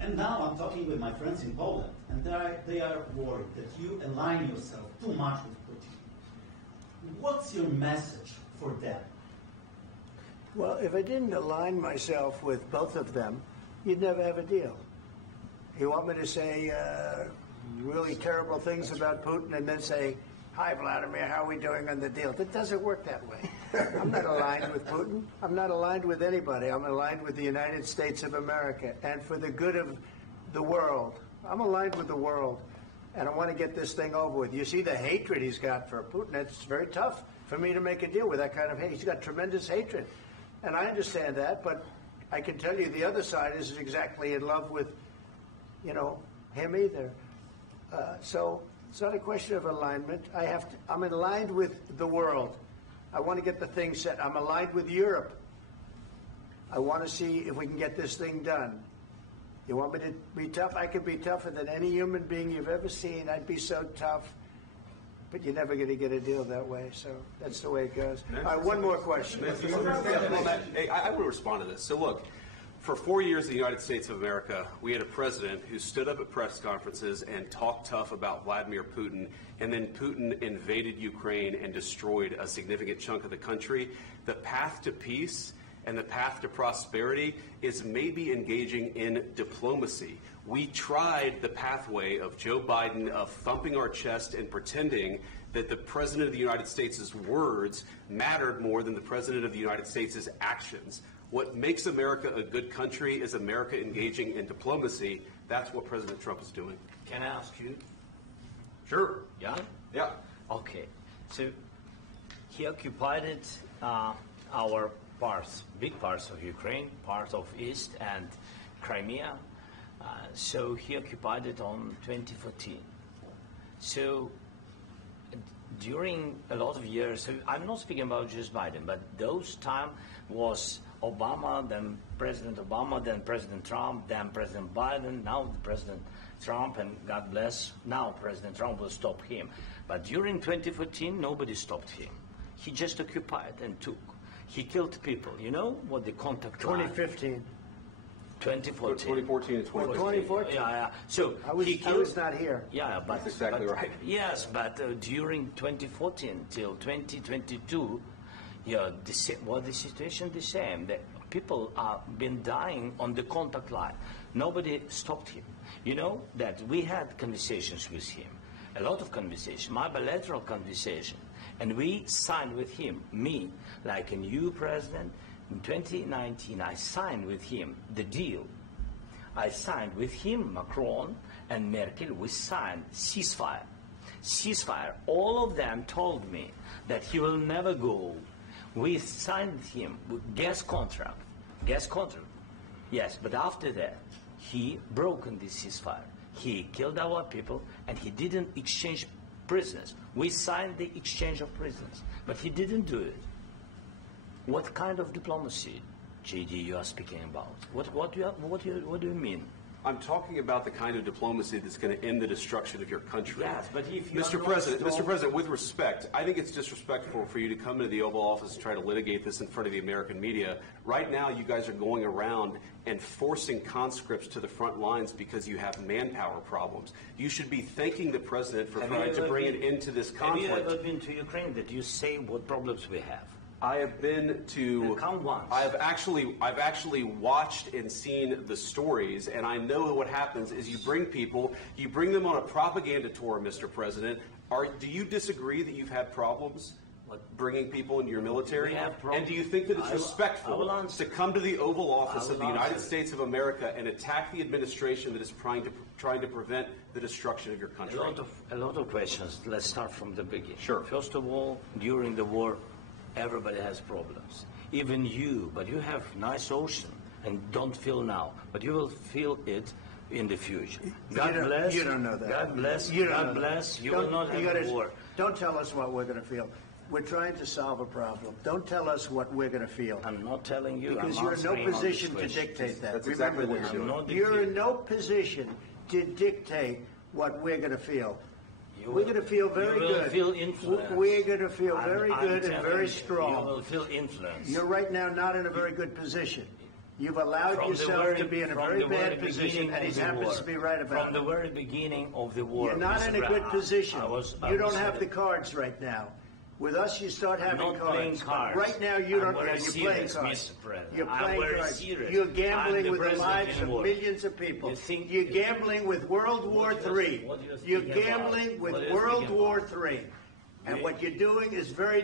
And now I'm talking with my friends in Poland, and they are worried that you align yourself too much with Putin. What's your message for them? Well, if I didn't align myself with both of them, you'd never have a deal. You want me to say really terrible things about Putin and then say, "Hi, Vladimir, how are we doing on the deal?" That doesn't work that way. I'm not aligned with Putin. I'm not aligned with anybody. I'm aligned with the United States of America. And for the good of the world, I'm aligned with the world. And I want to get this thing over with. You see the hatred he's got for Putin. It's very tough for me to make a deal with that kind of hate. He's got tremendous hatred. And I understand that, but I can tell you the other side isn't exactly in love with, him either. So it's not a question of alignment. I'm aligned with the world. I want to get the thing set. I'm aligned with Europe. I want to see if we can get this thing done. You want me to be tough? I could be tougher than any human being you've ever seen. I'd be so tough. But you're never going to get a deal that way. So that's the way it goes. All right, one more question. Hey, I want to respond to this. So look, for 4 years in the United States of America, we had a president who stood up at press conferences and talked tough about Vladimir Putin, and then Putin invaded Ukraine and destroyed a significant chunk of the country. The path to peace and the path to prosperity is maybe engaging in diplomacy. We tried the pathway of Joe Biden of thumping our chest and pretending that the President of the United States' words mattered more than the President of the United States' actions. What makes America a good country is America engaging in diplomacy. That's what President Trump is doing. Can I ask you? Sure. Yeah? Yeah. Okay. So he occupied our parts, big parts of Ukraine, part of East and Crimea. So he occupied it on 2014. So during a lot of years, so I'm not speaking about just Biden, but those time was Obama, then President Obama, then President Trump, then President Biden, now President Trump, and God bless, now President Trump will stop him. But during 2014, nobody stopped him. He just occupied and took. He killed people. You know what the contact 2015. 2014. 2014 and 2015. 2014. Yeah. So I was not here. Yeah, but that's exactly right. Yes, but during 2014 till 2022, the situation the same. The people are been dying on the contact line. Nobody stopped him. You know that we had conversations with him, a lot of conversation, my bilateral conversation, and we signed with him, me, like a new president. In 2019, I signed with him the deal. I signed with him, Macron and Merkel, we signed ceasefire. Ceasefire. All of them told me that he will never go. We signed with him with gas contract. Gas contract. Yes, but after that, he broken this ceasefire. He killed our people and he didn't exchange prisoners. We signed the exchange of prisoners, but he didn't do it. What kind of diplomacy, JD, you are speaking about? What do you mean? I'm talking about the kind of diplomacy that's going to end the destruction of your country. Yes, but if you Mr. President, with respect, I think it's disrespectful for you to come into the Oval Office and try to litigate this in front of the American media. Right now, you guys are going around and forcing conscripts to the front lines because you have manpower problems. You should be thanking the President for trying to bring an end to this conflict. Have you ever been to Ukraine that you say what problems we have? I have been to. Come once. I've actually watched and seen the stories, and I know what happens is you bring them on a propaganda tour, Mr. President. Do you disagree that you've had problems bringing people into your military? And do you think that it's respectful to come to the Oval Office of the United States of America and attack the administration that is trying to prevent the destruction of your country? A lot of questions. Let's start from the beginning. Sure. First of all, during the war, everybody has problems. Even you, but you have nice ocean and don't feel now, but you will feel it in the future. God bless. You don't know that. God bless. God bless. You will not have war. Don't tell us what we're going to feel. We're trying to solve a problem. Don't tell us what we're going to feel. I'm not telling you. Because you're in no position to dictate that. That's exactly what you're doing. You're in no position to dictate what we're going to feel. We're going to feel very good. You will feel influence. We're going to feel very good and very strong. You will feel influence. You're right now not in a very good position. You've allowed From the yourself very- to be in a from very the very bad position, beginning and he of the happens war. to be right about From the it. very beginning of the war. You're not Mr. in a Brown, good position. I You was don't have the cards right now. With us, you start having not cards. playing cards. Right now, you I'm don't. very You're serious, playing cards. Mr. President. You're I'm playing very cards. serious. You're I'm gambling the with the president lives in of war. millions of people. You think- You're gambling with World War What you're- III. what you're You're speaking about? gambling with What you're World speaking War about? III. And what you're doing is very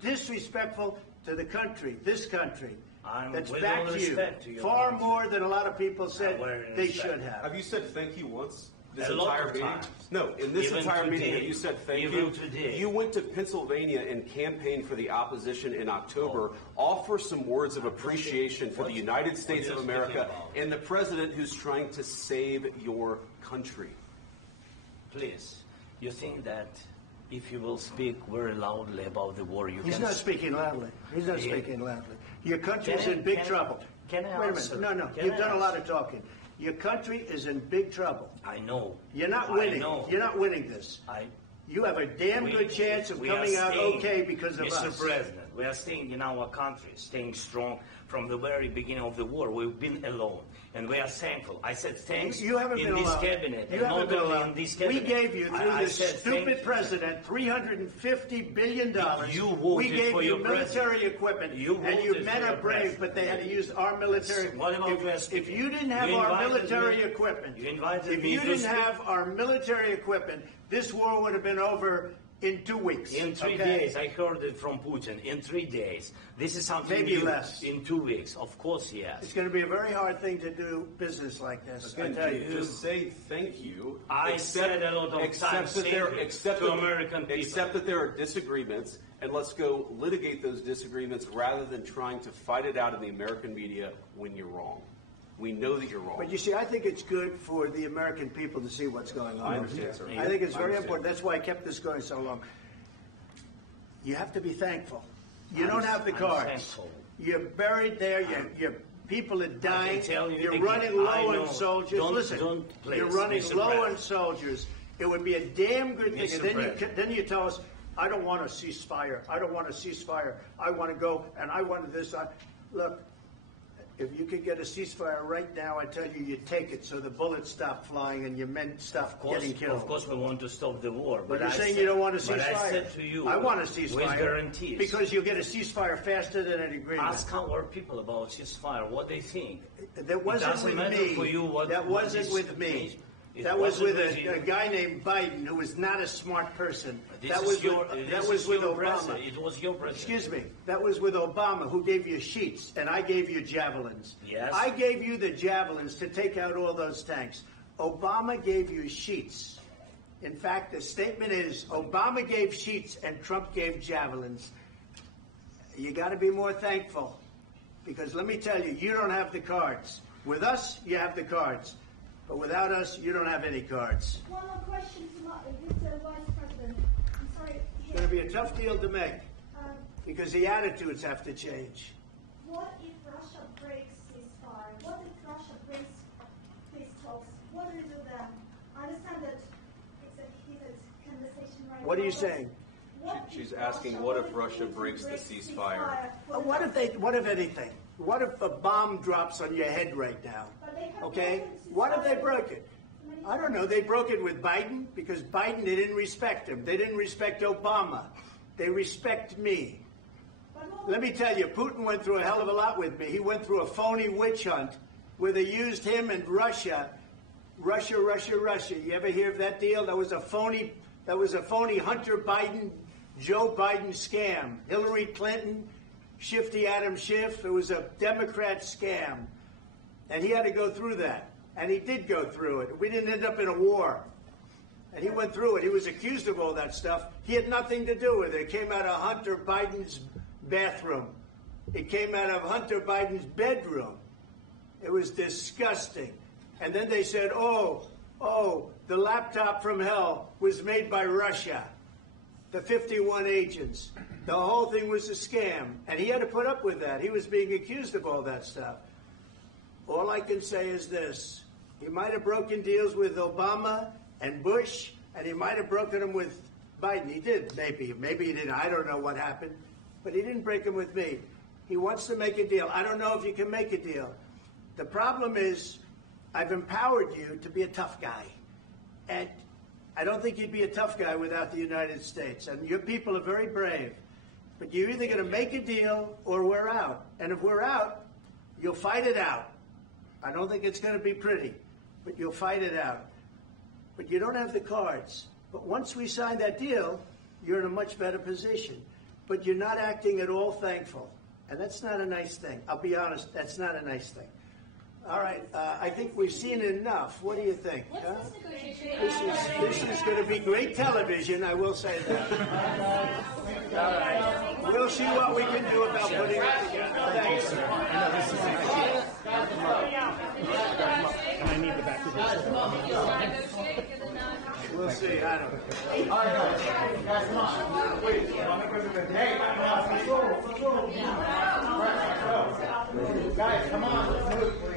disrespectful to the country, this country. I'm That's with back all to you. respect to your Far country. more than a lot of people said very they respect. should have. Have you said thank you once? This A lot entire of meeting? times. No, in this Even entire meeting, today. have you said thank Even you? today. You went to Pennsylvania and campaigned for the opposition in October. Offer some words of appreciation for the United States of you're America speaking about. and the president who's trying to save your country. Please, you think that if you will speak very loudly about the war, you He's can... not speaking loudly. He's not Yeah. speaking loudly. Your country's Can I- in big can I- trouble. can I Wait a answer? minute. No. Can You've I done a lot answer? of talking. Your country is in big trouble. I know. You're not I winning. know. You're not winning this. You have a damn good chance of we are coming out staying- okay because of Mr. us. President, we are staying in our country, staying strong from the very beginning of the war. We've been alone, and we are thankful. I said thanks You haven't in been this alone. cabinet, You and haven't not been only alone. in this We cabinet. gave you, through I this said stupid thank- president, $350 billion. You we voted gave for you your military president. equipment, You and you voted men for are your brave, president. but they had to use our military. What about your If speaking? you didn't have You our invited military me- equipment, you invited if me you to didn't speak. have our military equipment, this war would have been over in 2 weeks. In 3 okay? days, I heard it from Putin. In 3 days, this is something Maybe new. less. In 2 weeks, of course, yes. It's going to be a very hard thing to do business like this. I Again, tell you. just say thank you. I said a lot of except times that there, thank you except to that- American people. Except that there are disagreements, and let's go litigate those disagreements rather than trying to fight it out in the American media when you're wrong. We know that you're wrong. But you see, I think it's good for the American people to see what's going on. I understand, sir. I think it's I very understand. important. That's why I kept this going so long. You have to be thankful. You don't have the I'm cards. thankful. You're buried there. Your people are dying. tell you You're again, running I low know. on soldiers. Don't- Listen, don't please, you're running Mr. low President. on soldiers. It would be a damn good thing. Mr. And then President. then you tell us, I don't want a ceasefire. I don't want a ceasefire. I want to go, and I want this. Look, if you could get a ceasefire right now, I tell you, you take it so the bullets stop flying and your men stop getting killed. Of course, we want to stop the war. But you're I saying said- you don't want a But ceasefire. I said to you, I want a ceasefire. with guarantees. Because you'll get a ceasefire faster than an agreement. Ask our people about ceasefire, what they think. That wasn't doesn't with matter me. for you what- that what wasn't is- with me. It That was wasn't with with you. a guy named Biden, who was not a smart person. This That is was your, with, this that was is with your Obama. president. It was your president. Excuse me. That was with Obama, who gave you sheets, and I gave you javelins. Yes. I gave you the javelins to take out all those tanks. Obama gave you sheets. In fact, the statement is Obama gave sheets and Trump gave javelins. You got to be more thankful, because let me tell you, you don't have the cards. With us, you have the cards. But without us, you don't have any cards. One more question to Mr. Vice President. I'm sorry. It's going to be a tough deal to make, Um, because the attitudes have to change. what if Russia breaks ceasefire? What if Russia breaks peace talks? What do you do then? I understand that it's a heated conversation right now. What are you but saying? what She's if asking, what if Russia Putin breaks the breaks ceasefire? What if anything? What if a bomb drops on your head right now? But they have Okay? broken ceasefire. What if they broke it? I don't know. They broke it with Biden because Biden, they didn't respect him. They didn't respect Obama. They respect me. But what- Let me tell you, Putin went through a hell of a lot with me. He went through a phony witch hunt where they used him and Russia. Russia. You ever hear of that deal? That was a phony Hunter Biden, Joe Biden scam. Hillary Clinton, Shifty Adam Schiff. It was a Democrat scam. And he had to go through that. And he did go through it. We didn't end up in a war. And he went through it. He was accused of all that stuff. He had nothing to do with it. It came out of Hunter Biden's bathroom. It came out of Hunter Biden's bedroom. It was disgusting. And then they said, oh, the laptop from hell was made by Russia. The 51 agents. The whole thing was a scam. And he had to put up with that. He was being accused of all that stuff. All I can say is this. He might have broken deals with Obama and Bush, and he might have broken them with Biden. He did, maybe. Maybe he didn't. I don't know what happened. But he didn't break them with me. He wants to make a deal. I don't know if you can make a deal. The problem is I've empowered you to be a tough guy. And I don't think you'd be a tough guy without the United States. And your people are very brave. But you're either going to make a deal or we're out. And if we're out, you'll fight it out. I don't think it's going to be pretty, but you'll fight it out. But you don't have the cards. But once we sign that deal, you're in a much better position. But you're not acting at all thankful. And that's not a nice thing. I'll be honest, that's not a nice thing. All right, I think we've seen enough. What do you think? Huh? This is going to be great television, I will say that. All right. We'll see what we can do about putting it together. Thanks. I need the back of this. We'll see. I don't know. All right, guys, come on. Wait, hey, let's go. Guys, come on. Let's move.